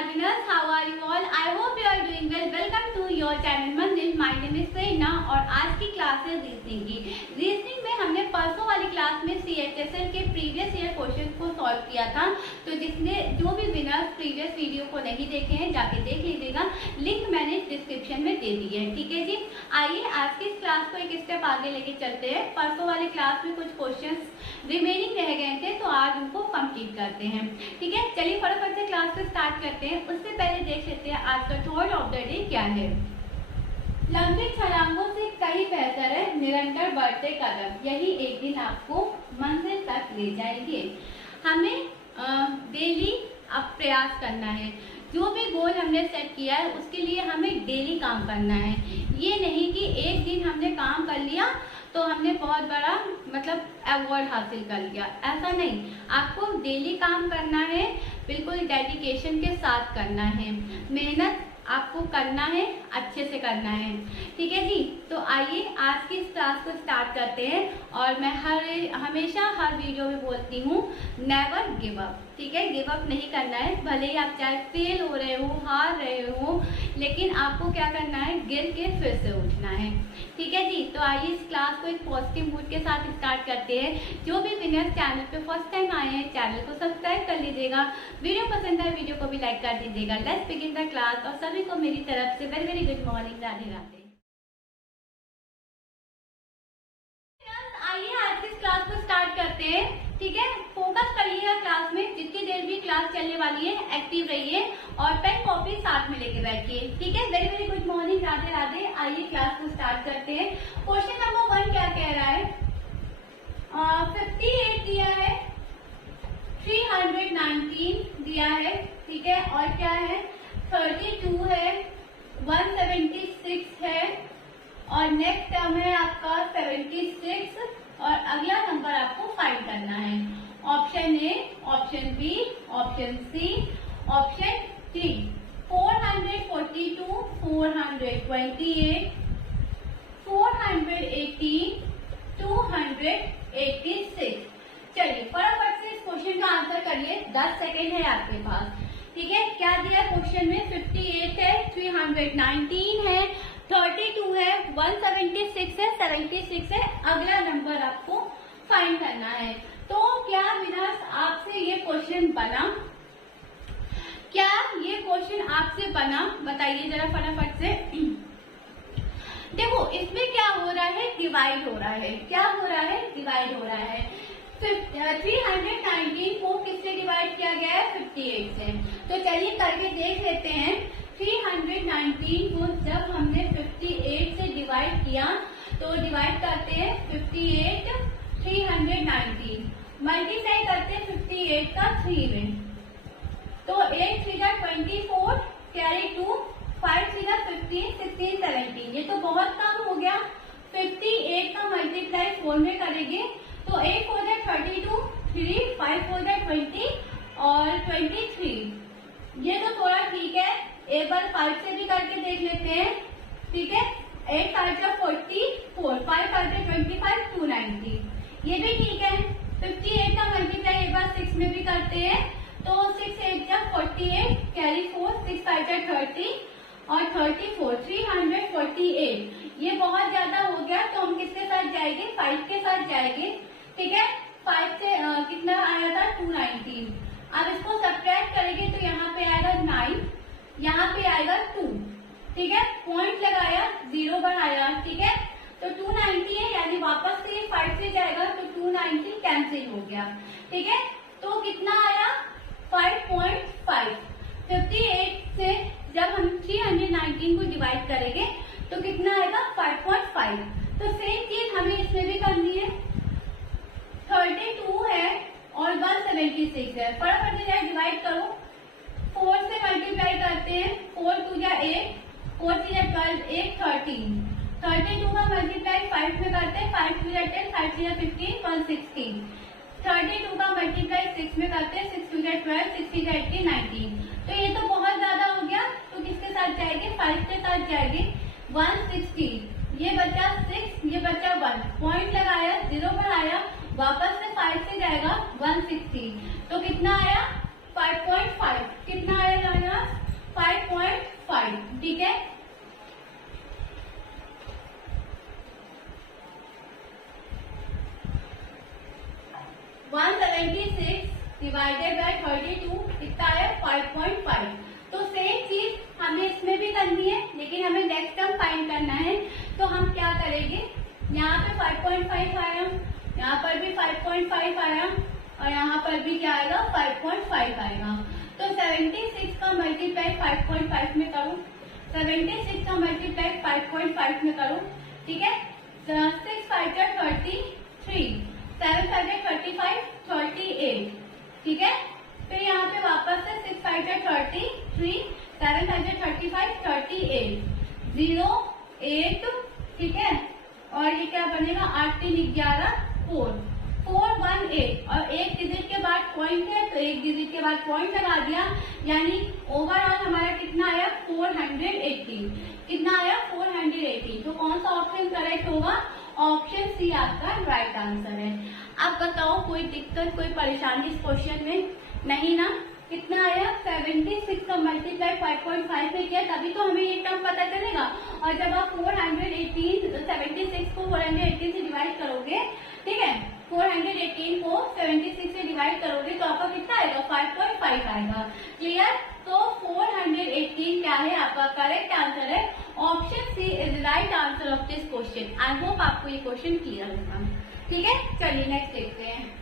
Namaskar winners, how are you all? I hope you are doing well. Welcome to your channel मंजिल. My name is सैना और आज की class है reasoning की. Reasoning में हमने परसों वाली क्लास में CHSL के प्रीवियस ईयर क्वेश्चन को सॉल्व किया था. तो जो भी विनर्स प्रीवियस वीडियो को नहीं देखे हैं जाके देख लीजिएगा. लिंक मैंने डिस्क्रिप्शन में दे दी है. ठीक है जी. आइए आज की इस क्लास को एक स्टेप आगे लेके चलते हैं. परसों वाली क्लास में कुछ क्वेश्चन रिमेनिंग रह गए थे तो आज उनको कंप्लीट करते हैं. ठीक है, चलिए फटाफट से क्लास को स्टार्ट करते हैं. उससे पहले देख लेते हैं आज का थॉट ऑफ द डे क्या है. लंबी छलांगों से कहीं बेहतर है निरंतर बढ़ते कदम, यही एक दिन आपको मंजिल तक ले जाएंगे. हमें डेली अब प्रयास करना है. जो भी गोल हमने सेट किया है उसके लिए हमें डेली काम करना है. ये नहीं कि एक दिन हमने काम कर लिया तो हमने बहुत बड़ा अवार्ड हासिल कर लिया, ऐसा नहीं. आपको डेली काम करना है, बिल्कुल डेडिकेशन के साथ करना है. मेहनत आपको करना है, अच्छे से करना है. ठीक है जी. तो आइए आज की इस क्लास को स्टार्ट करते हैं. और मैं हमेशा हर वीडियो में बोलती हूँ नेवर गिव अप. ठीक है, गिव अप नहीं करना है. भले ही आप चाहे फेल हो रहे हो, हार रहे हो, लेकिन आपको क्या करना है, गिर के फिर से उठना है. ठीक है जी. तो आइए इस क्लास को एक पॉजिटिव मूड के साथ स्टार्ट करते हैं. जो भी विनर्स चैनल पे फर्स्ट टाइम आए हैं चैनल को सब्सक्राइब कर लीजिएगा. वीडियो पसंद है वीडियो को भी लाइक कर दीजिएगा. Let's begin the class. और सभी को मेरी तरफ से very very good morning. Radhe Radhe. आइए आज इस क्लास को स्टार्ट करते हैं. ठीक है, फोकस करिएगा क्लास में. जितनी देर भी क्लास चलने वाली है एक्टिव रहिए और पेन कॉपी साथ में लेके बैठिए. ठीक है, very very good morning. Radhe Radhe. आइए क्लास को स्टार्ट करते हैं. क्वेश्चन नंबर 1 क्या कह रहा है. 58 दिया है, 319 दिया है. ठीक है, और क्या है, 32 है, 176 है और नेक्स्ट टर्म है आपका 76 और अगला नंबर आपको फाइंड करना है. Option A, option B, option C, option D. 442, 428, 418, 286. चलिए फटाफट से इस क्वेश्चन का आंसर करिए. 10 सेकेंड है आपके पास. ठीक है, क्या दिया क्वेश्चन में, 58 है, 319 है, 32 है, 176 है, 76 है. अगला नंबर आपको फाइंड करना है. तो क्या विनर्स आपसे ये क्वेश्चन बना, क्या ये क्वेश्चन आपसे बना, बताइए जरा फटाफट से. देखो इसमें क्या हो रहा है, डिवाइड हो रहा है. क्या हो रहा है, डिवाइड हो रहा है. 319 को किससे डिवाइड किया गया है, 58 से. तो चलिए करके देख लेते हैं. 319 को जब हमने 58 से डिवाइड किया तो डिवाइड करते हैं 58 319, मल्टीप्लाई करते हैं 58 का 3 में. तो 8 3 24 कैरी 2, 5 3 15, 16 17. ये तो बहुत कम हो गया. 58 का मल्टीप्लाई 4 में करेंगे तो 8 4 32, 3 5 4 20 और 23. ये तो थोड़ा ठीक है. एक बार 5 से भी करके देख लेते हैं. ठीक है, 8 5 44, 5 5 25, 290. ये भी ठीक है. 58 का मल्टीप्लाई एक बार 6 में भी करते हैं तो 6 8 48 कैरी 4, 6 5 30 और 34, 348. ये बहुत ज्यादा हो गया तो हम किसके साथ जाएंगे, 5 के साथ जाएंगे. ठीक है, 5 से कितना आया था, 290. अब इसको सब्ट्रैक्ट करेंगे तो यहाँ पे आएगा 9, यहाँ पे आएगा 2. ठीक है, पॉइंट लगाया, 0 बढ़ाया. ठीक है, तो 290 है यानी वापस से 5 से जाएगा तो 290 कैंसिल हो गया. ठीक है, तो कितना आया, 5.5. 58 से जब हम 319 को डिवाइड करेंगे तो कितना आएगा, 5.5. तो सेम चीज हमें इसमें भी करनी है. 32 है और 176 है. फटाफट से डिवाइड करो. 4 से मल्टीप्लाई करते हैं. 4 2 8, 4 3 12, 8 13. 32 का मल्टीप्लाई 5 में करते हैं. 5 2 10, 5 3 15, 116. 32 का मल्टीप्लाई 6 में करते हैं. 6 2 12, 6 3 18, 19. तो ये तो बहुत ज्यादा हो गया तो किसके साथ जाएंगे, 5 के साथ जाएंगे. 160. ये बचा 6, ये बचा 1. पॉइंट लगाया, 0 बढ़ाया, वापस से 5 से जाएगा 160. तो कितना आया, 5.5. कितना आएगा, ठीक है। वन 176 डिवाइडेड बाय 32 कितना है 5.5। तो सेम चीज हमें इसमें भी करनी है, लेकिन हमें नेक्स्ट टर्म फाइंड करना है। तो हम क्या करेंगे, यहाँ पे 5.5 आया, यहाँ पर भी 5.5 आया और यहाँ पर भी क्या आएगा 5.5 आएगा। तो 76 का मल्टीप्लाई 5.5 में करूँ, 76 का मल्टीप्लाई 5.5 में करूँ, ठीक है। 6 5 33, 7 5 35, 38, ठीक है। फिर यहाँ पे वापस से 6 5 33, 7 5 35, 38, 0 8, ठीक है। और ये क्या बनेगा 8 3 11 4, 4 1 8 और एक डिजिट के बाद पॉइंट है तो एक डिजिट के बाद पॉइंट लगा दिया, यानी ओवरऑल हमारा कितना आया 418। कितना आया 418। तो कौन सा ऑप्शन करेक्ट होगा, ऑप्शन सी आपका राइट आंसर है। अब बताओ कोई दिक्कत कोई परेशानी इस क्वेश्चन में नहीं ना। कितना आया 76 का मल्टीप्लाई 5.5 में किया तभी तो हमें ये टर्म पता चलेगा। और जब आप 76 को 418 से डिवाइड करोगे, ठीक है, 418 को 76 से डिवाइड करोगे तो आपका कितना आएगा 5.5 आएगा। क्लियर। तो 418 क्या है आपका करेक्ट आंसर है। Option C is right answer of this question. I hope आपको ये क्वेश्चन क्लियर होगा। ठीक है, चलिए नेक्स्ट देखते हैं।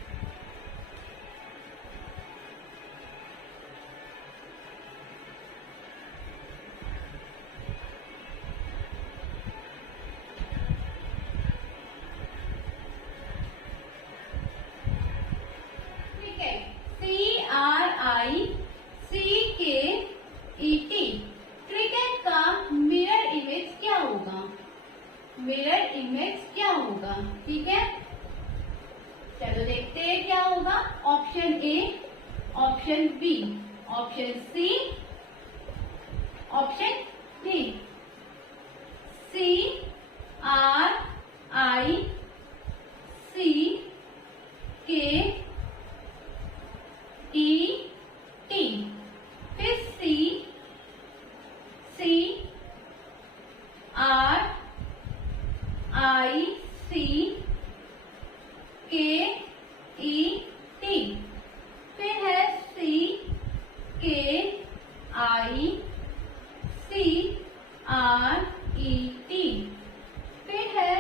क्रिकेट का मिरर इमेज क्या होगा, मिरर इमेज क्या होगा, ठीक है। चलो देखते हैं क्या होगा। Option A, option B, option C, option D. CRICKET, फिर CRICKET, फिर है CKICRET, फिर है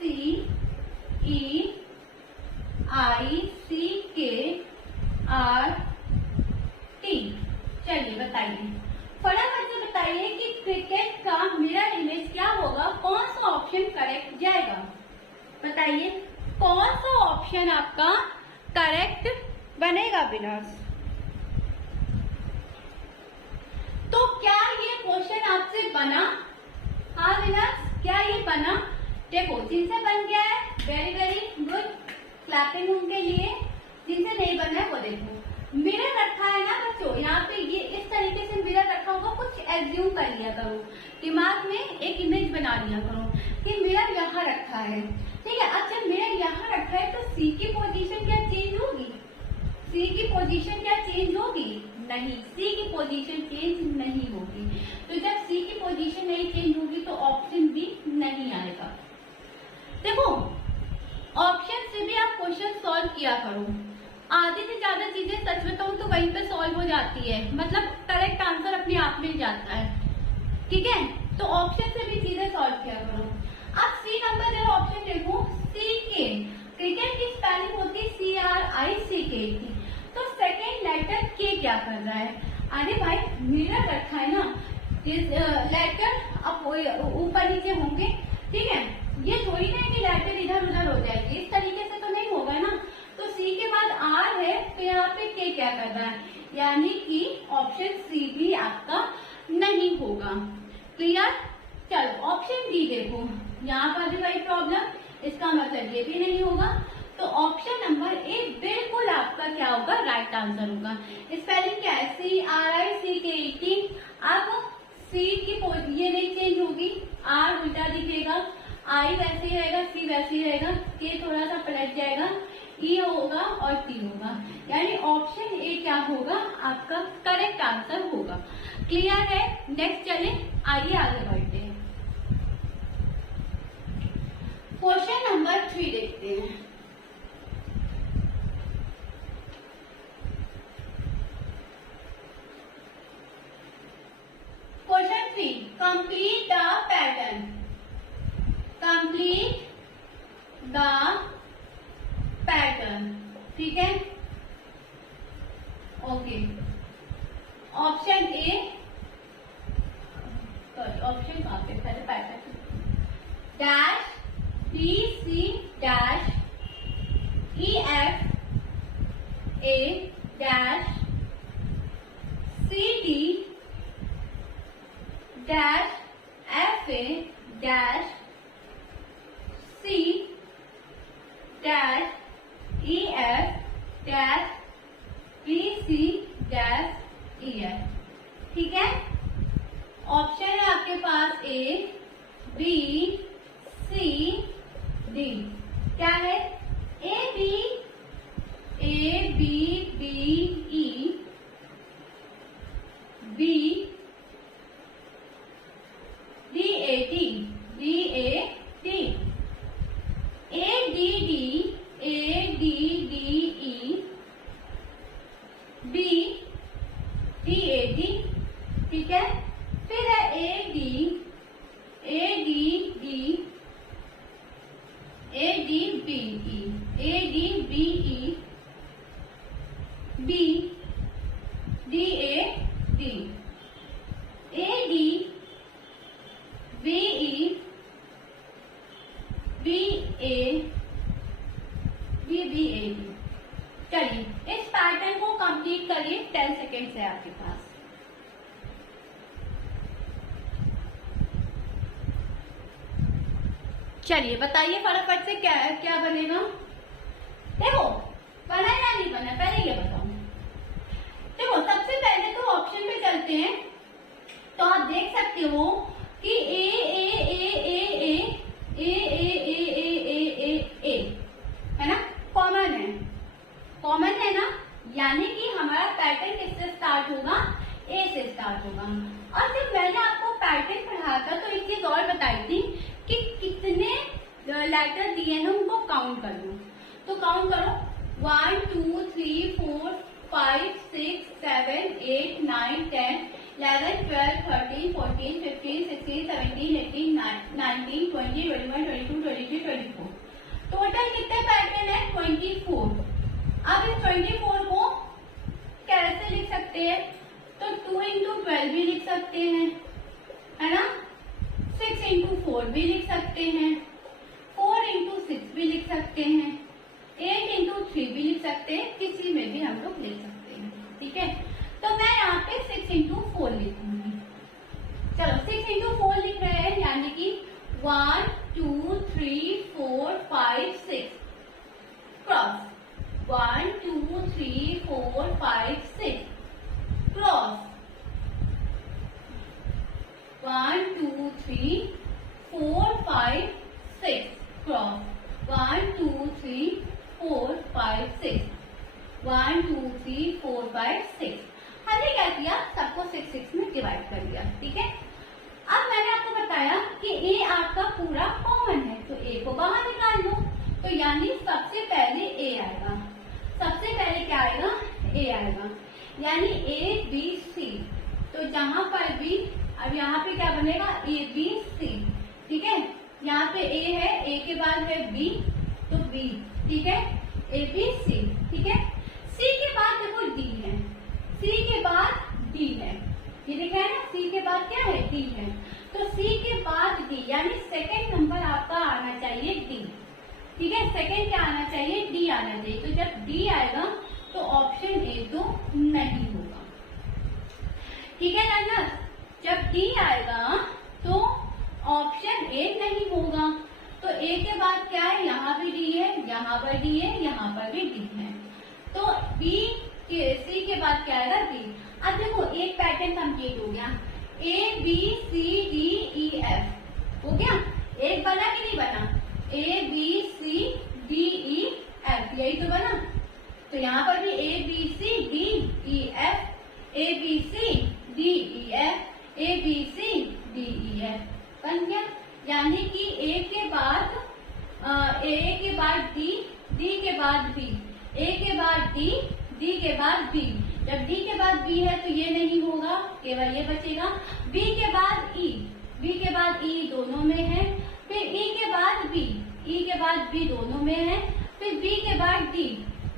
CEICKRT। चलिए बताइए, फटाफट से बताइए कि क्रिकेट का मिरर इमेज क्या होगा, कौन सा ऑप्शन करेक्ट जाएगा। बताइए कौन सा ऑप्शन आपका करेक्ट बनेगा विनर्स। तो क्या ये क्वेश्चन आपसे बना, हाँ विनर्स क्या ये बना। देखो जिनसे बन गया है वेरी वेरी गुड, क्लैपिंग उनके लिए। जिनसे नहीं बना है वो देखो। मिरर रखा है ना बच्चों, यहाँ पे ये इस तरीके से मिरर रखा होगा, कुछ एज्यूम कर लिया करो, दिमाग में एक इमेज बना लिया करो कि मिरर यहाँ रखा है, ठीक है। अब जब मिरर यहाँ रखा है तो सी की पोजीशन क्या चेंज होगी, सी की पोजीशन क्या चेंज होगी, नहीं, सी की पोजीशन चेंज नहीं होगी। तो जब सी की पोजीशन नहीं चेंज होगी तो ऑप्शन बी नहीं आएगा। देखो ऑप्शन से भी आप क्वेश्चन सॉल्व किया करो, आधी से ज्यादा चीजें सच बताऊं तो वहीं पे सॉल्व हो जाती है, मतलब करेक्ट आंसर अपने आप में जाता है, ठीक है। तो ऑप्शन से भी चीजें सॉल्व किया करो। अब सी नंबर जरा ऑप्शन देखो, CK, क्रिकेट की स्पेलिंग होती है CRICKET। तो सेकेंड लेटर के क्या कर रहा है, अरे भाई मिरर रखा है ना, लेटर अब ऊपर नीचे होंगे, ठीक है। ये थोड़ी ना कि लेटर इधर उधर हो जाएगी, इस तरीके से तो नहीं होगा ना। तो सी के बाद आर है तो यहाँ पे के क्या कर रहा है, यानी कि ऑप्शन सी भी आपका नहीं होगा। क्लियर। चलो ऑप्शन डी देखो, यहाँ पर भी वही प्रॉब्लम, इसका मतलब ये भी नहीं होगा। तो ऑप्शन नंबर ए बिल्कुल आपका क्या होगा, राइट आंसर होगा। स्पेलिंग क्या है CRICKET। अब सी की ये नहीं चेंज होगी, आर उल्टा दिखेगा, आई वैसे ही रहेगा, सी वैसे ही रहेगा, के थोड़ा सा पलट जाएगा, ई होगा और टी होगा, यानी ऑप्शन ए क्या होगा आपका करेक्ट करेक्ट आंसर होगा। क्लियर है? नेक्स्ट चले, आइए आगे बढ़ते हैं। क्वेश्चन नंबर 3 देखते हैं। Question 3, complete the pattern. Complete the pattern, ठीक है। ओके, ऑप्शन ए, ऑप्शन कहाँ पे, पहले pattern, dash B C dash E F A dash C D dash F A dash C dash E F dash B C dash E F, ठीक है। Option है आपके पास ए B C D. क्या है? A B B E B D A D D A D, A D D E B D A D, ठीक है। फिर है A D D A D B E, A D B E B D A D, A D B E B A B B A D. चलिए इस pattern को complete करिए, 10 second है आपके पास। चलिए बताइए फटाफट से क्या है, क्या बनेगा। देखो बना या नहीं बना, पहले ये बताओ। देखो सबसे पहले तो ऑप्शन पे चलते हैं, तो आप देख सकते हो कि ए ए ए ए ए ए ए ए ए ए ए है ना, कॉमन है, कॉमन है ना, यानी कि हमारा पैटर्न किससे स्टार्ट होगा, ए से स्टार्ट होगा। और जब मैंने आपको पैटर्न पढ़ाया था तो एक चीज और बताई थी कि कितने लेटर दिए हैं उनको काउंट कर लो। तो काउंट करो, 1 2 3 4 5 6 7 8 9 10 11 12 13 14 15 16 17 18 19 20 21 22 23 24। टोटल कितने पैटर्न है? 24। अब इस 24 को कैसे लिख सकते हैं? तो 2 into 12 भी लिख सकते हैं, है ना, 6 into 4 भी लिख सकते हैं, 4 into 6 भी लिख सकते हैं, 8 into 3 भी लिख सकते हैं, किसी में भी हम लोग लिख सकते हैं, ठीक है। तो मैं यहाँ पे 6 into 4 लिखूंगी। चलो 6 into 4 लिख रहे हैं, यानी कि 1 2 3 4 5 6 क्रॉस, 1 2 3 4 5 6 क्रॉस, 1 2 3 4 5 6 क्रॉस, 1 2 3 4 5 6, 1 2 3 4 5 6। हमने क्या किया, सबको 6 6 में डिवाइड कर दिया, ठीक है। अब मैंने आपको बताया कि ए आपका पूरा कॉमन है, तो ए को बाहर निकाल दो। तो यानी सबसे पहले ए आएगा, सबसे पहले क्या आएगा, ए आएगा, यानी ए बी सी। तो जहां पर भी, अब यहाँ पे क्या बनेगा, ए बी सी, ठीक है। यहाँ पे ए है, ए के बाद है बी, तो बी, ठीक है, ए बी सी, ठीक है। सी के बाद देखो डी है, सी के बाद डी है, ये लिखा है ना, सी के बाद क्या है, डी है। तो सी के बाद डी, यानी सेकंड नंबर आपका आना चाहिए डी, ठीक है। सेकंड क्या आना चाहिए, डी आना चाहिए। तो जब डी आएगा तो ऑप्शन ए तो नहीं होगा, ठीक है लर्नर। जब डी आएगा तो ऑप्शन ए नहीं होगा। तो ए के बाद क्या है, यहाँ भी डी है, यहाँ पर डी है, यहाँ पर भी डी है। तो बी के, सी के बाद क्या आएगा, बी। अब देखो एक पैटर्न कंप्लीट हो गया, A B C D E F हो गया। एक बना कि नहीं बना, A B C D E F, यही तो बना। तो यहाँ पर भी A B C D E F, ABCDEF, ABCDEF बन गया। यानी कि A के बाद D, D के बाद B, A के बाद D, D के बाद B। जब D के बाद B है तो ये नहीं होगा, केवल ये बचेगा। B के बाद E, B के बाद E दोनों में है, फिर E के बाद B, E के बाद B दोनों में है, फिर B के बाद D,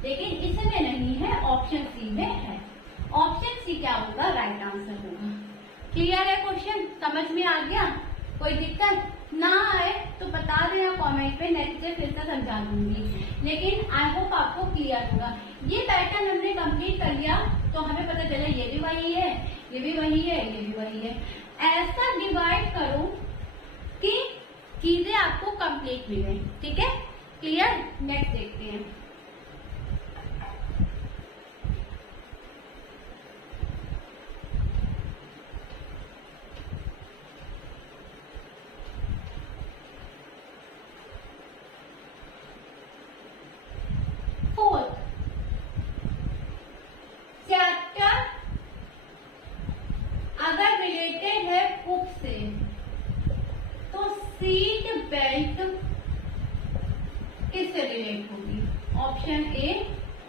लेकिन इसमें नहीं है, ऑप्शन सी में है। ऑप्शन सी क्या होगा? राइट आंसर होगा। क्लियर है क्वेश्चन? समझ में आ गया? कोई दिक्कत ना आए तो बता देना कमेंट पे, नेक्स्ट से फिर से समझा दूंगी, लेकिन आई होप आपको क्लियर होगा। ये पैटर्न हमने कंप्लीट कर लिया तो हमें पता चला ये भी वही है, ये भी वही है, ये भी वही है। ऐसा डिवाइड करो कि चीजें आपको कंप्लीट मिले। ठीक है, क्लियर? नेक्स्ट देखते हैं। चैप्टर अगर रिलेटेड है बुक से तो सीट बेल्ट किससे रिलेट होगी? Option A,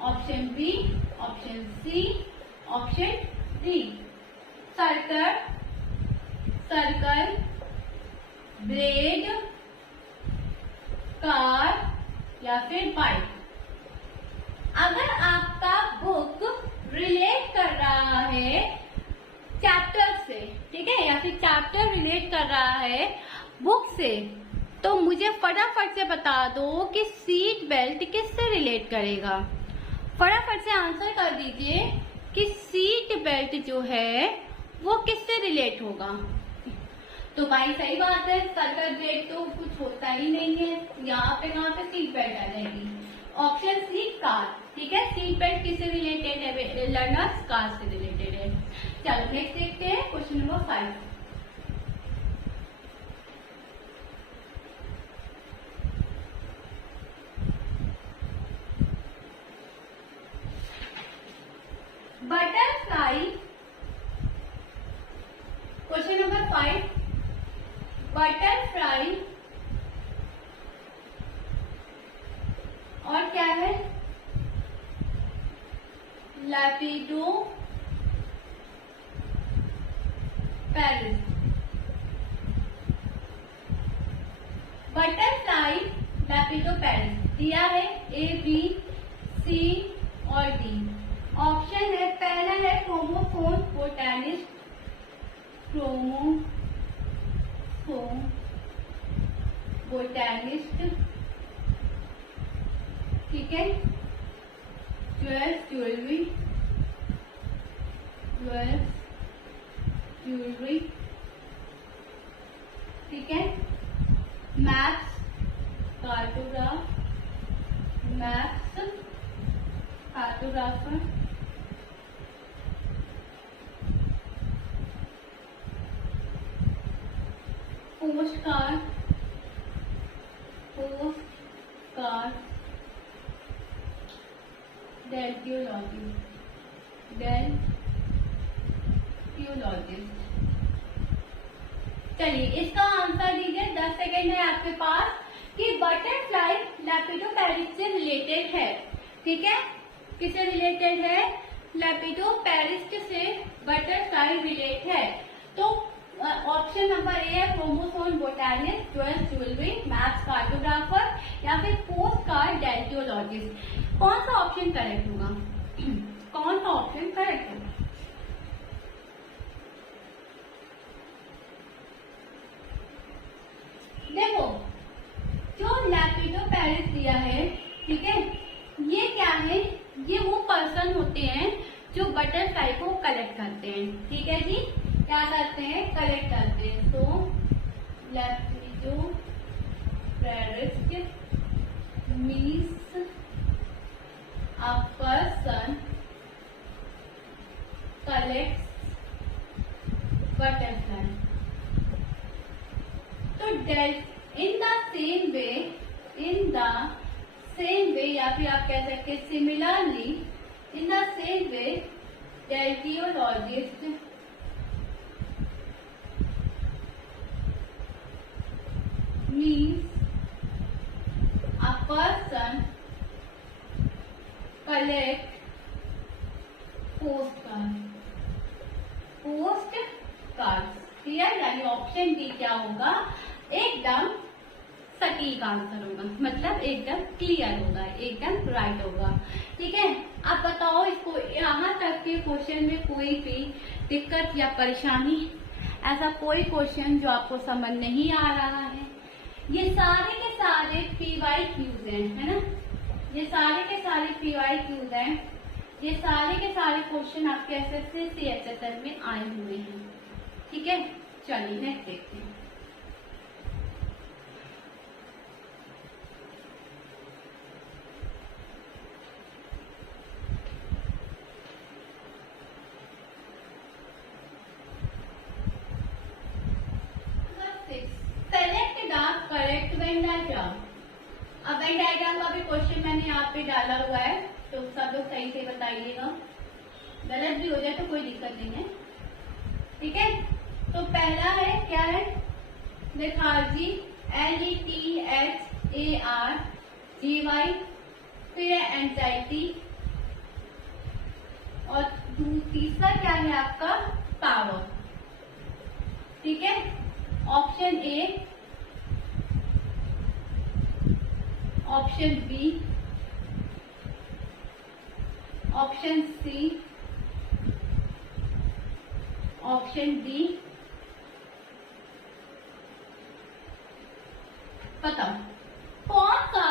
option B, option C, option D. Circle, circle, blade, car या फिर बाइक। अगर आपका बुक रिलेट कर रहा है चैप्टर से, ठीक है, या फिर चैप्टर रिलेट कर रहा है बुक से, तो मुझे फटाफट से बता दो कि सीट बेल्ट किससे रिलेट करेगा। फटाफट से आंसर कर दीजिए कि सीट बेल्ट जो है वो किससे रिलेट होगा। तो भाई सही बात है, सर्कल ब्लेड तो कुछ होता ही नहीं है, यहाँ पे कहाँ पे सीट बेल्ट आ जाएगी। Option C car. ठीक है, सीट बेल्ट किससे रिलेटेड है लर्नर्स? कार से रिलेटेड है। चलो नेक्स्ट देखते हैं question number 5। Butterfly, question number 5, butterfly और क्या है? लैपिडो पेरिस। बटरफ्लाई, लैपिडो पेरिस दिया है ए, बी, सी और डी। ऑप्शन है, पहला है क्रोमोफोन बोटैनिस्ट, क्रोमोफोन बोटैनिस्ट, ठीक है। ज्वेलरी, ज्वेलरी, ठीक है। Maps, cartograph, maps, cartographer, post card, post card, deltiologist. चलिए इसका आंसर दीजिए, 10 सेकेंड है आपके पास। कि बटरफ्लाई लैपिडोपेरिस से रिलेटेड है, ठीक है। किससे रिलेटेड है? लैपिडोपेरिस से बटरफ्लाई रिलेट है। तो ऑप्शन नंबर ए है chromosome botanist, jewellery, maps cartographer या फिर पोस्ट कार्ड डेल्टियोलॉजिस्ट। कौन सा ऑप्शन करेक्ट होगा? कौन सा ऑप्शन करेक्ट होगा? देखो, जो लैपिडोपेरिस दिया है, ठीक है, ये क्या है? ये वो पर्सन होते हैं जो बटरफ्लाई को कलेक्ट करते हैं, ठीक है जी। क्या करते हैं? कलेक्ट करते हैं। तो लैपिडोपेरिस means a person collects butterfly. तो in the same way या फिर आप कह सकते हैं similarly, in the same way Cardiologist means a person collect postcard. Clear? यानी ऑप्शन डी क्या होगा? एकदम सटीक आंसर होगा, मतलब एकदम क्लियर होगा, एकदम राइट होगा। ठीक है, अब बताओ इसको, यहाँ तक के क्वेश्चन में कोई भी दिक्कत या परेशानी, ऐसा कोई क्वेश्चन जो आपको समझ नहीं आ रहा है? ये सारे के सारे PYQs हैं, है ना? ये सारे के सारे PYQs हैं, ये सारे के सारे क्वेश्चन आपके SSC CHSL में आए हुए हैं। ठीक है, चलिए नेक्स्ट देखते हैं। Select the correct Venn diagram. अब वेन डायग्राम का भी क्वेश्चन मैंने यहाँ पे डाला हुआ है, तो सब लोग सही से बताइएगा, गलत भी हो जाए तो कोई दिक्कत नहीं है। ठीक है, तो पहला है क्या है? लेथार्जी, LETHARGY, फिर है एंजाइटी, और तीसरा क्या है आपका? पावर। ठीक है, option A, option B, option C, option D. बताओ कौन सा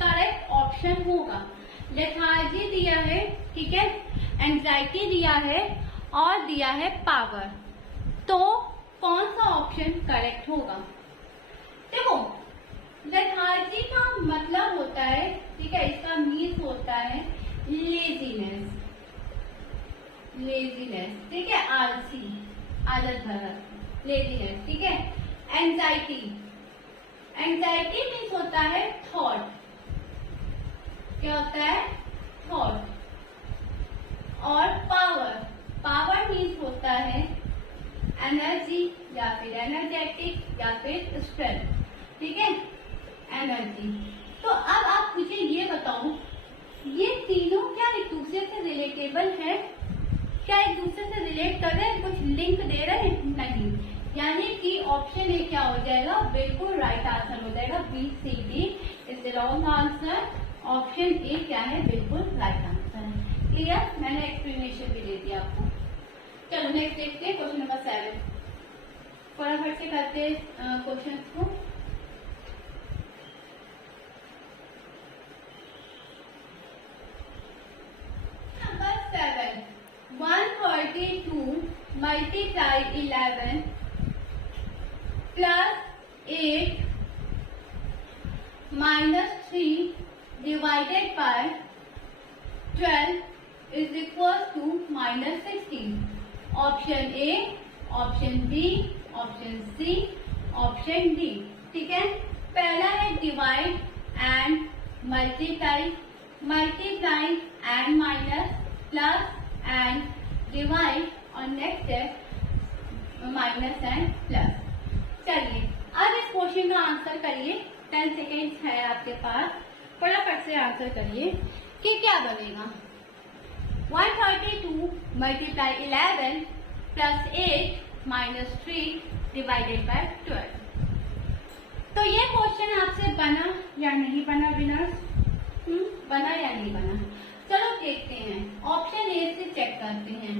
करेक्ट ऑप्शन होगा? लेथार्जी दिया है, ठीक है, एंजाइटी दिया है और दिया है पावर, तो कौन सा ऑप्शन करेक्ट होगा? देखो, लेथार्जी का मतलब होता है, ठीक है, इसका मीन्स होता है लेजीनेस, लेजीनेस, ठीक है, आलसी, आदत भरा, लेजीनेस। ठीक है, एंजाइटी, एंजाइटी मीन्स होता है थॉट, क्या होता है? थॉट। और पावर, पावर मीन्स होता है एनर्जी या फिर एनर्जेटिक या फिर स्ट्रेंथ। ठीक है, एनर्जी। तो अब आप मुझे ये बताओ, ये तीनों क्या एक दूसरे से रिलेटेबल है? क्या एक दूसरे से रिलेट कर रहे हैं, कुछ लिंक दे रहे हैं? नहीं, यानी कि ऑप्शन ए क्या हो जाएगा? बिल्कुल राइट आंसर हो जाएगा। BCD is the wrong answer. Option A क्या है? बिल्कुल राइट आंसर है। क्लियर? मैंने एक्सप्लेनेशन भी दे दिया आपको। चलो नेक्स्ट देखते हैं, क्वेश्चन नंबर 7। फटाफट से करते क्वेश्चन को। Number 7, 132 multiply 11 plus 8 minus 3 divided by 12 is equal to minus 16. Option A, option B, option C, option D. ठीक है, पहला है divide and multiply, multiply and minus, plus and divide, और नेक्स्ट है माइनस एंड प्लस। चलिए अब इस question का आंसर करिए, 10 सेकेंड है आपके पास, फटाफट से आंसर करिए कि क्या बनेगा। 132 multiply 11 plus 8 minus 3 divided by 12। तो ये क्वेश्चन आपसे बना या नहीं बना विनर्स? बना या नहीं बना? चलो देखते हैं, ऑप्शन ए से चेक करते हैं।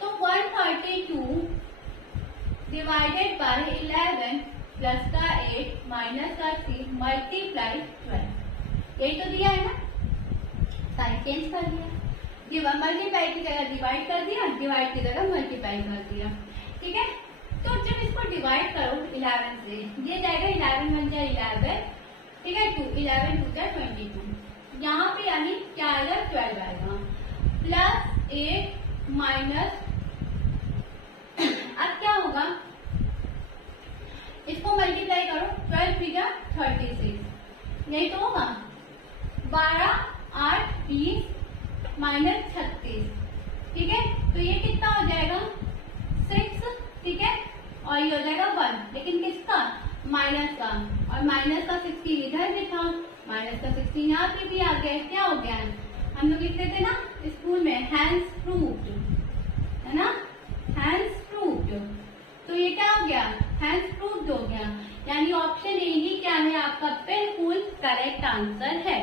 तो 132 डिवाइडेड बाय 11 प्लस का 8 माइनस का 3 मल्टीप्लाई 12, यही तो दिया है ना? साइन चेंज कर दिया, मल्टीप्लाई की जगह डिवाइड कर दिया, डिवाइड की जगह मल्टीप्लाई कर दिया। ठीक है, तो जब इसको डिवाइड करो 11 से, ये जाएगा 11 बन जाए 11, ठीक है, 2 11 2 जाए 22, यहाँ पे यानी क्या आएगा? 12 आएगा, प्लस 8 माइनस, अब क्या होगा? इसको मल्टीप्लाई करो, 12 फिगर 36, यही तो होगा। 12 8 20 माइनस 36, ठीक है, माइनस का, और माइनस का 16 इधर भी था, माइनस का 16 यहाँ पे भी आ गया। क्या हो गया, हम लोग लिखते थे ना स्कूल में हैंड्स प्रूव्ड, है ना, हैंड्स प्रूव्ड। तो ये क्या हो गया, हैंड्स प्रूव्ड हो गया, यानी ऑप्शन ए ही क्या है आपका बिल्कुल करेक्ट आंसर है।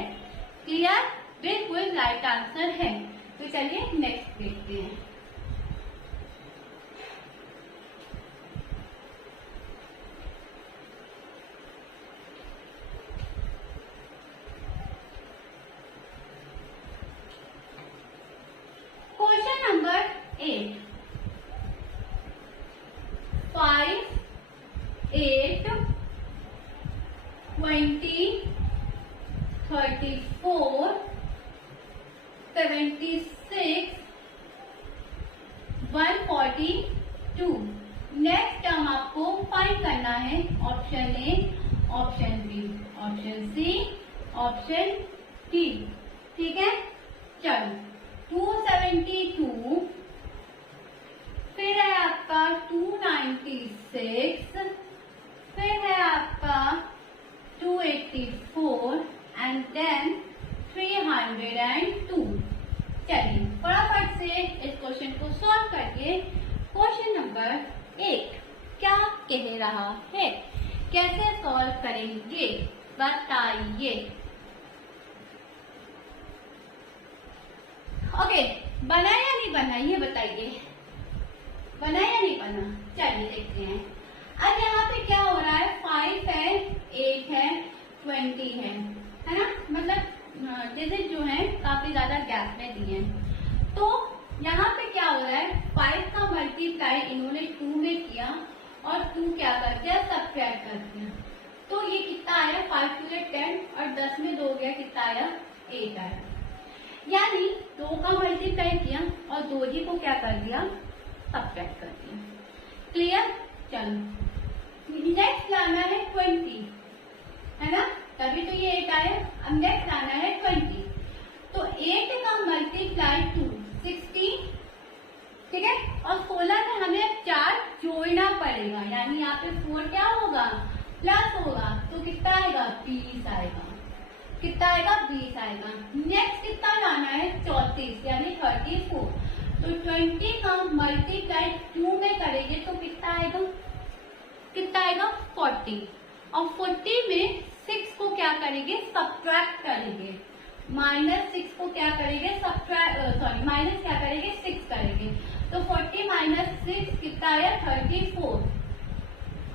क्लियर, बिल्कुल राइट आंसर है। तो चलिए नेक्स्ट देखते हैं। Question number 8, 5, 8, 20, 34, 76, 142। नेक्स्ट टर्म आपको फाइंड करना है, option A, option B, option C, option D. ठीक है, चलो 272, फिर है आपका 296, फिर है आपका 284 एंड देन 302। चलिए फटाफट से इस क्वेश्चन को सॉल्व करके क्वेश्चन नंबर 8 क्या कह रहा है, कैसे सॉल्व करेंगे बताइए। ओके, बना या नहीं बना ये बताइए, बना या नहीं बना। चलिए देखते हैं। अब यहाँ पे क्या हो रहा है, 5 है, 8 है, 20 है ना, मतलब डिजिट जो है काफी ज्यादा गैप में दिए हैं। तो यहाँ पे क्या हो रहा है, 5 का मल्टीप्लाई इन्होंने 2 में किया और 2 क्या कर दिया, सब्ट्रैक्ट कर दिया। तो ये कितना आया, 5 2 10 और 10 में 2 गया, कितना आया, 8 आया। यानी 2 का मल्टीप्लाई किया और 2 जी को क्या कर दिया, सब्ट्रैक्ट कर दिया। क्लियर, चलो नेक्स्ट लाना है 20, है ना, तभी तो ये 8 आया। अब नेक्स्ट लाना है 20, तो 8 का मल्टीप्लाई 2 16, ठीक है, और 16 में हमें 4 जोड़ना पड़ेगा, यानी यहाँ पे 4 क्या होगा, प्लस होगा, तो कितना आएगा, 20 आएगा। कितना आएगा, 20 आएगा। नेक्स्ट कितना लाना है, 34 यानी 34, तो 20 का मल्टीप्लाई 2 में करेंगे तो कितना आएगा, कितना आएगा, 40, और 40 में 6 को क्या करेंगे, सब्ट्रैक्ट करेंगे, -6 को क्या करेंगे, माइनस क्या करेंगे, 6 करेंगे, तो 40 - 6 कितना आया, 34।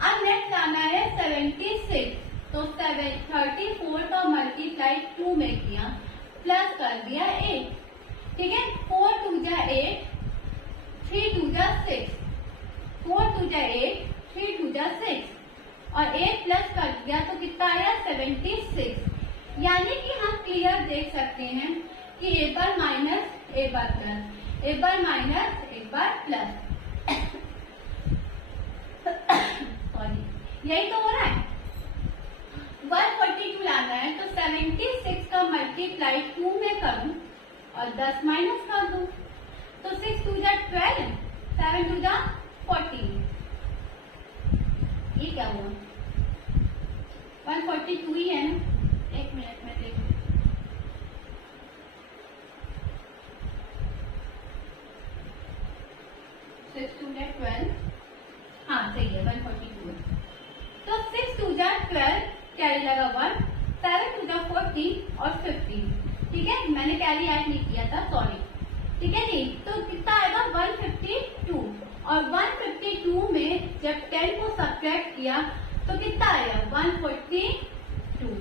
अब नेक्स्ट आना है 76, तो 34 का मल्टीप्लाई 2 में किया, प्लस कर दिया 8, ठीक है, 4 2 जा 8, 3 2 जा 6, 4 2 जा 8, 3 2 जा 6, और 8 प्लस कर दिया तो कितना आया, 76। यानी कि हम क्लियर देख सकते हैं कि एक बार माइनस एक बार प्लस, एक बार माइनस एक बार प्लस सॉरी, यही तो हो रहा है। 142 लाना है तो 76 का मल्टीप्लाई 2 में करूं और 10 माइनस कर दूं, तो 6 2 जा 12, 7 2 जा 14। ये क्या हुआ, 142 ही है ना, एक मिनट में देख, 6 2 जा 12, हाँ सही है, 142 है। तो 6 2 जा 12, कैरी लगा 1, 7 2 जा 40 और 50, ठीक है, मैंने कैरी ऐड नहीं किया था, सॉरी, ठीक है जी। तो कितना आएगा, 152, और 152 में जब 10 को सब्ट्रैक्ट किया तो कितना आया, 142,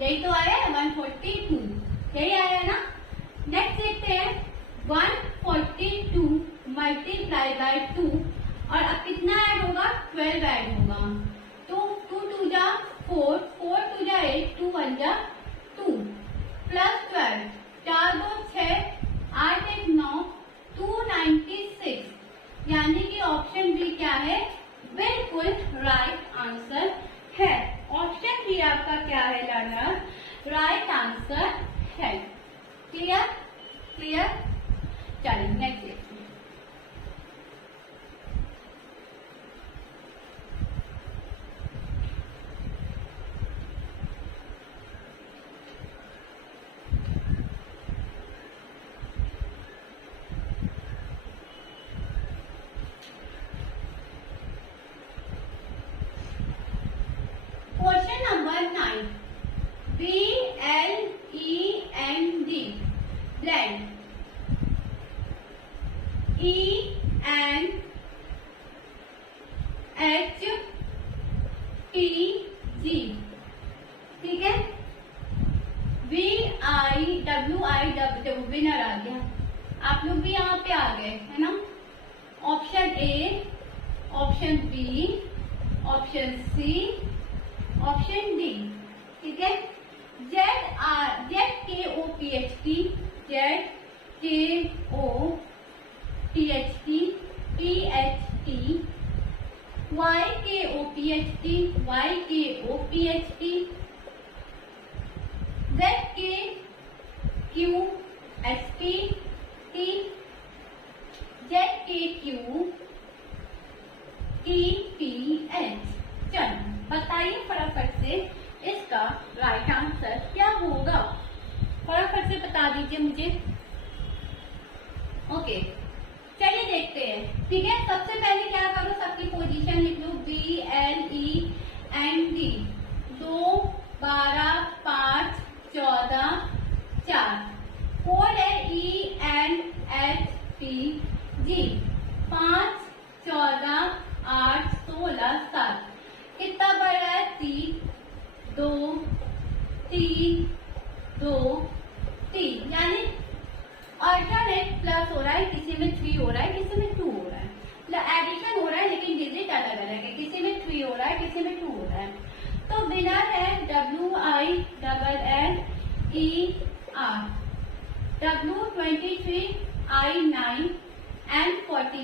यही तो आया 142, यही आया ना। नेक्स्ट देखते हैं 142 मल्टीप्लाई बाय 2, और अब कितना ऐड होगा, 12 ऐड होगा, तो 2 2 जा 4, 4 2 जा 8, 2 1 जा 2, प्लस 12, 4 2 6, 8 1 9, 296, यानी कि ऑप्शन बी क्या है, बिल्कुल राइट आंसर है। ऑप्शन बी आपका क्या है लाना, राइट आंसर है। क्लियर, क्लियर, चलिए नेक्स्ट देखते हैं। एन एच पी जी, ठीक है। VIWIW विनर आ गया, आप लोग भी यहाँ पे आ गए है ना। Option A, option B, option C, option D, ठीक है। ZKOPHT, ZKOPHT, PHT, YKOPHT, YKOPHT, ZKQST, ZKQTPH। चलो बताइए फटाफट से इसका राइट आंसर क्या होगा, फटाफट से बता दीजिए मुझे। ओके चलिए देखते हैं, ठीक है। सबसे पहले क्या करो, सबकी पोजीशन लिख लो, BLEND 2 12 5 14 4, कोड है ENHPG 5 14 8 16 7, कितना बड़ा है 3 2 3 2 3, यानी अल्टरनेट प्लस हो रहा है, किसी में 3 हो रहा है, किसी में 2 हो रहा है, मतलब एडिशन हो रहा है लेकिन डिजिट अलग अलग है, किसी में 3 हो रहा है, किसी में 2 हो रहा है। तो विनर है WINNER, W23 I9 N40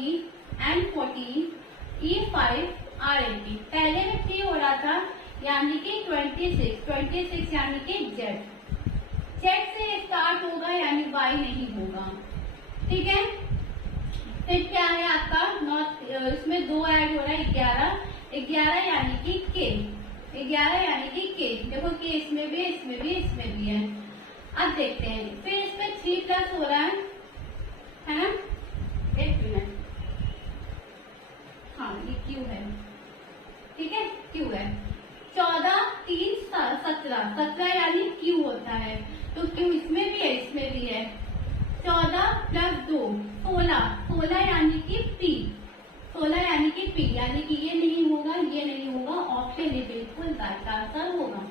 E5 R80, पहले में 3 हो रहा था यानी कि 26 यानी कि Z से स्टार्ट होगा यानी Y नहीं होगा, ठीक है। फिर क्या है आपका नॉट, इसमें 2 ऐड हो रहा है 11 यानी कि K, 11 यानी कि K, देखो K इसमें भी है। अब देखते हैं, फिर इसमें 3 प्लस हो रहा है ना, एक मिनट, हाँ ये Q है, ठीक है Q है। 14 3 17 यानी Q होता है, तो Q इसमें भी है, 14 प्लस 2 16 यानी कि P, यानी कि ये नहीं होगा, ऑप्शन ए बिल्कुल राइट आंसर होगा।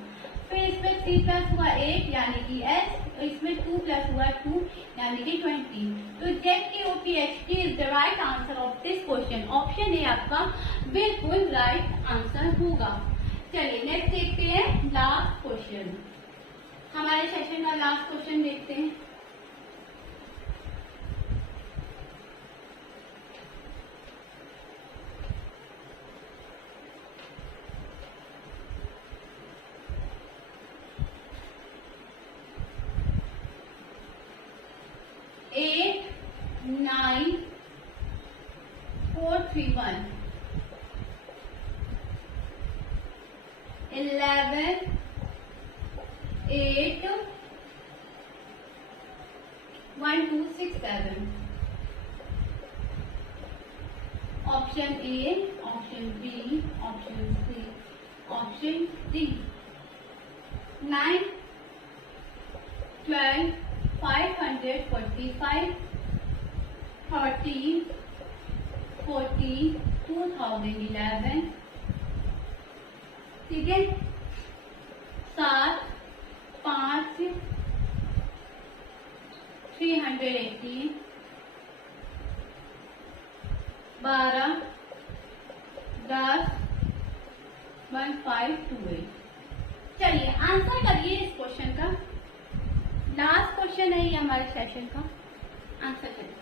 फिर इसमें 3 प्लस हुआ 8 यानी कि S, इसमें 2 प्लस हुआ 2 यानी कि 20। तो ZKOPHT is the right answer of this question, option A आपका बिल्कुल राइट आंसर होगा। चलिए नेक्स्ट देखते हैं लास्ट क्वेश्चन, हमारे सेशन का लास्ट क्वेश्चन देखते हैं। Eight 9 4 3 1 11 8 1 2 6 7, option A, option B, option C, option D. 9 12 545 30 40 2011, ठीक है। 7 5 318 12 10 1528। चलिए आंसर करिए इस क्वेश्चन का, लास्ट क्वेश्चन है ये हमारे सेशन का, आंसर करिए।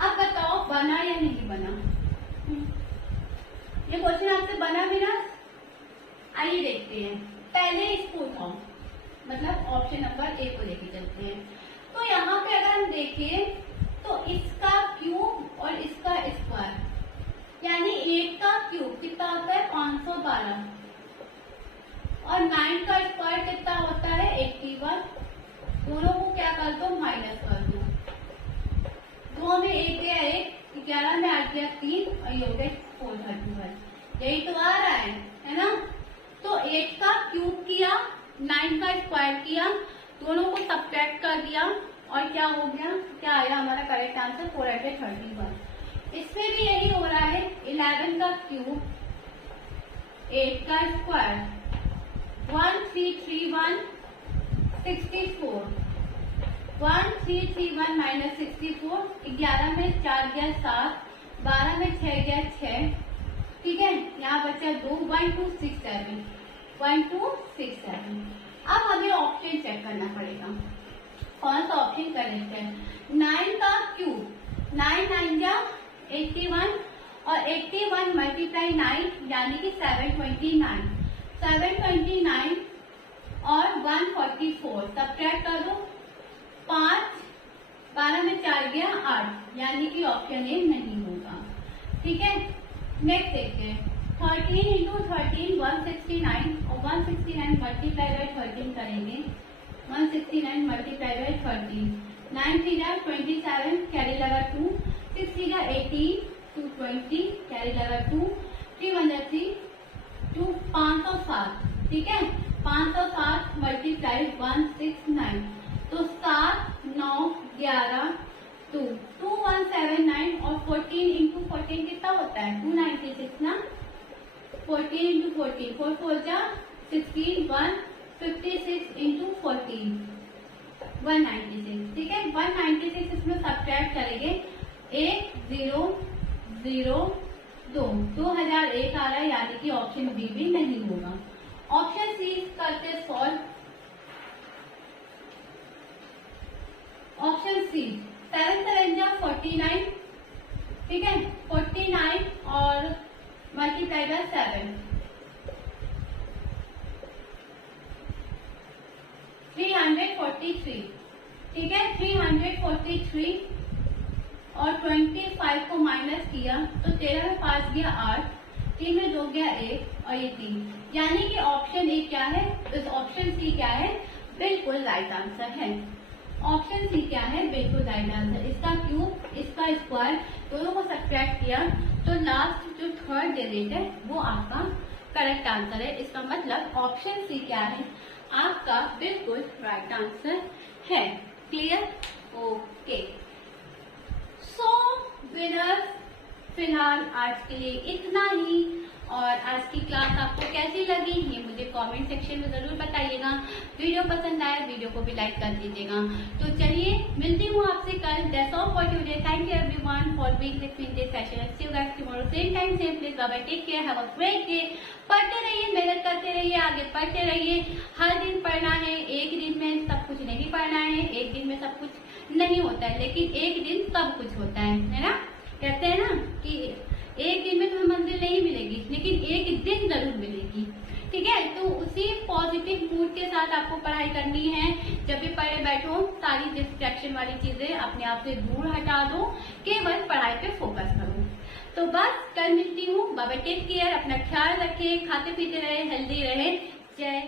अब बताओ बना या नहीं बना, ये क्वेश्चन आपसे बना भी ना, आइए देखते हैं। पहले इसको उठाओ, मतलब ऑप्शन नंबर ए को लेके चलते हैं। तो यहाँ पे अगर हम देखें तो इसका क्यूब और इसका स्क्वायर, यानी 8 का क्यूब कितना होता है 512 और 9 का स्क्वायर कितना होता है 81। दोनों को क्या कर दो माइनस कर दो, 2 में 1 गया 1, 11 में 8 गया 3 और ये हो गया 431, यही तो आ रहा है ना। तो 8 का क्यूब किया, 9 का स्क्वायर किया, दोनों को सब्ट्रैक्ट कर दिया और क्या हो गया, क्या आया हमारा करेक्ट आंसर 431। इसमें भी यही हो रहा है, 11 का क्यूब, 8 का स्क्वायर, 1331 64, 1331 माइनस 64, 11 में 4 गया 7, 12 में 6 गया 6, ठीक है, यहाँ बचा 2, 1267, 1267। अब हमें ऑप्शन चेक करना पड़ेगा, कौन सा ऑप्शन करेक्ट है। 9 का क्यूब, 9 9 जा 81 और 81 मल्टीप्लाई 9 यानी कि 729, 729 और 144 सब्ट्रैक्ट कर दो, 5, 12 में 4 गया 8 यानी कि ऑप्शन ए नहीं होगा, ठीक है। नेक्स्ट देखते हैं, 13 इंटू 13 169 और 169 मल्टीप्लाई बाई 13 करेंगे, 169 मल्टीप्लाई बाई 13, 9 3 जा 27 कैरी लगा 2, 6 3 जा 18 220 कैरी लगा 2, 3 1 जा 3 2 507, ठीक है, 507 मल्टीप्लाई 169 तो 7 9 11 2 2179 और 14 इंटू 14 कितना होता है 296 ना, 14 इंटू 14 4 4 जा 16 156 इंटू 14 196, ठीक है। 196 इसमें सब्ट्रैक्ट करेंगे, 1 0 0 2 2001 आ रहा है यानी कि ऑप्शन बी भी नहीं होगा। ऑप्शन सी करते सॉल्व, ऑप्शन सी 7 7 जा 49, ठीक है, 49 और मल्टीप्लाई बाय 7, 343, ठीक है, 343 और 25 को माइनस किया तो 13 में 5 गया 8, 3 में 2 गया 1 और ये 3 यानी कि ऑप्शन ए क्या है, इस ऑप्शन सी क्या है, बिल्कुल राइट आंसर है। ऑप्शन सी क्या है, बिल्कुल राइट आंसर। इसका क्यूब इसका स्क्वायर दोनों को सब्ट्रैक्ट किया तो लास्ट जो थर्ड डिजिट है वो आपका करेक्ट आंसर है। इसका मतलब ऑप्शन सी क्या है, आपका बिल्कुल राइट आंसर है। Clear, okay. सो विनर्स, फिलहाल आज के लिए इतना ही, और आज की क्लास आपको कैसी लगी ये मुझे कमेंट सेक्शन में जरूर बताइएगा। वीडियो पसंद आए वीडियो को भी लाइक कर दीजिएगा। तो चलिए मिलती हूँ आपसे कल। That's all for today. Thank you everyone for being with me in this session. See you guys tomorrow same time same place. Bye bye, take care, have a great day. पढ़ते रहिए, मेहनत करते रहिए, आगे पढ़ते रहिए। हर दिन पढ़ना है, एक दिन में सब कुछ नहीं पढ़ना है, एक दिन में सब कुछ नहीं होता है, लेकिन एक दिन सब कुछ होता है ना। कहते हैं ना कि एक दिन में तुम्हें मंजिल नहीं मिलेगी लेकिन एक दिन जरूर मिलेगी, ठीक है। तो उसी पॉजिटिव मूड के साथ आपको पढ़ाई करनी है। जब भी पढ़े बैठो सारी डिस्ट्रैक्शन वाली चीजें अपने आप से दूर हटा दो, केवल पढ़ाई पे फोकस करो। तो बस कल मिलती हूँ। बाय बाय, टेक केयर, अपना ख्याल रखें, खाते पीते रहे, हेल्दी रहे। जय